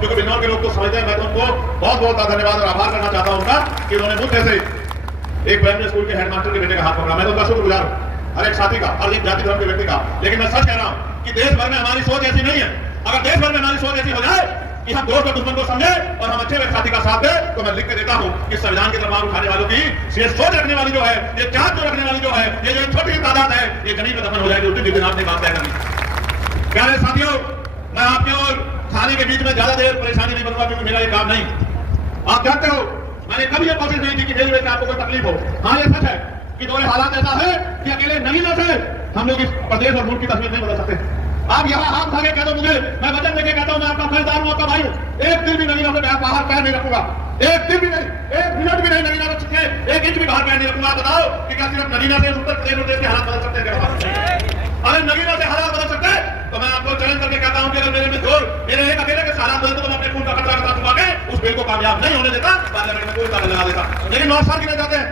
क्योंकि बिजनौर के लोग तो समझते हैं। मैं तो उनको बहुत बहुत धन्यवाद और आभार करना चाहता हूं उनका कि उन्होंने मुझ जैसे एक प्राइमरी स्कूल के हेडमास्टर के बेटे का हाथ पकड़ा। मैं तो उनका शुक्रगुजार हूं, हर एक साथी का, हर एक जाति धर्म के व्यक्ति का। लेकिन मैं सच कह रहा हूं कि देश भर में हमारी सोच ऐसी नहीं है। अगर देश भर में हमारी सोच ऐसी हो जाए कि हम दोस्त और दुश्मन को समझे और हम अच्छे साथी का साथ दें, तो मैं लिख के देता हूं कि संविधान की तरफ उठाने वालों की ये सोच रखने वाली जो है, ये चाहत जो रखने वाली जो है, ये जो छोटी सी तादाद है, ये जमीन में दफन हो जाएगी उसी दिन आपने बात तय करनी। प्यारे साथियों, मैं आपके और थाने के बीच में ज्यादा देर परेशानी नहीं बनूंगा क्योंकि मेरा ये काम नहीं। आप जानते हो मैंने कभी ये कोशिश नहीं की कि रेलवे से आपको कोई तकलीफ हो। हाँ, ये सच है कि दौरे हालात ऐसा है कि अकेले नगीना से हम लोग इस प्रदेश और मुल्क की तस्वीर नहीं बदल सकते। आप यहाँ हाथ उठा के कह दो मुझे, मैं वचन देके कहता हूँ मैं आपका फैसदार हूँ, आपका भाई हूँ। एक दिन भी नगीना से बाहर पैर नहीं रखूंगा, एक दिन भी नहीं, एक मिनट भी नहीं नगीना से एक इंच भी बाहर पैर नहीं रखूंगा। बताओ कि क्या सिर्फ नगीना से उत्तर प्रदेश और देश के हालात बदल सकते हैं? अरे नगीना से हालात बदल सकते हैं तो मैं आपको चैलेंज करके कहता हूं कि अगर मेरे में जोर मेरे एक अकेले के हालात बदलते तो मैं अपने खून का कचरा कचरा छुपा के उस बिल को कामयाब नहीं होने देता, पार्लियामेंट में कोई ताकत लगा देता। लेकिन बादशाह गिने जाते हैं,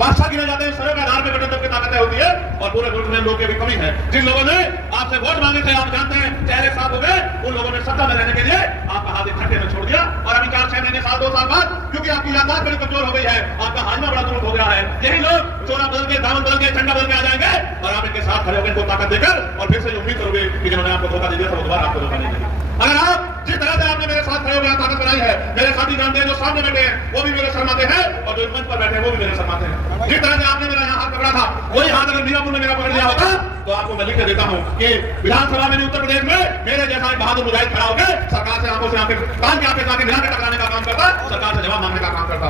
बादशाह गिने जाते हैं सरों के आधार पर बटन दब की ताकत होती है और पूरे मुल्क में लोगों की भी कमी है। जिन लोगों ने आपसे वोट मांगे थे, आप जानते हैं चेहरे साफ हो गए, उन लोगों ने सत्ता में रहने के लिए आपका हाथ एक खड्डे में छोड़ दिया और अभी 4-6 महीने साल 2 साल बाद क्योंकि आपकी याददाश्त बड़ी कमजोर हो गई है, आपका हाजमा बड़ा दुरुस्त हो गया है, यही लोग चोरा बदल के दामन बदल के झंडा बदल के आ जाएंगे और आप इनके साथ खड़े होकर इनको ताकत देकर और फिर से उम्मीद करोगे कि जिन्होंने आपको धोखा दिया था वो दोबारा आपको धोखा नहीं देंगे। अगर आप जिस तरह से आपने मेरे साथ खड़े होकर ताकत बनाई है, मेरे साथी जानते हैं जो सामने बैठे हैं वो भी मेरे शर्माते हैं और जो मंच पर बैठे हैं वो भी मेरे शर्माते हैं। जिस तरह से आपने मेरा यहाँ हाथ पकड़ा था वही हाथ अगर मीरापुर में मेरा पकड़ लिया होता तो आपको मैं लिख के देता हूँ कि विधानसभा में उत्तर प्रदेश में मेरे जैसा एक बहादुर मुजाहिद खड़ा होकर सरकार से आंखों से आंखें कान के आंखें मिला के टकराने का काम करता, सरकार से जवाब मांगने का काम करता।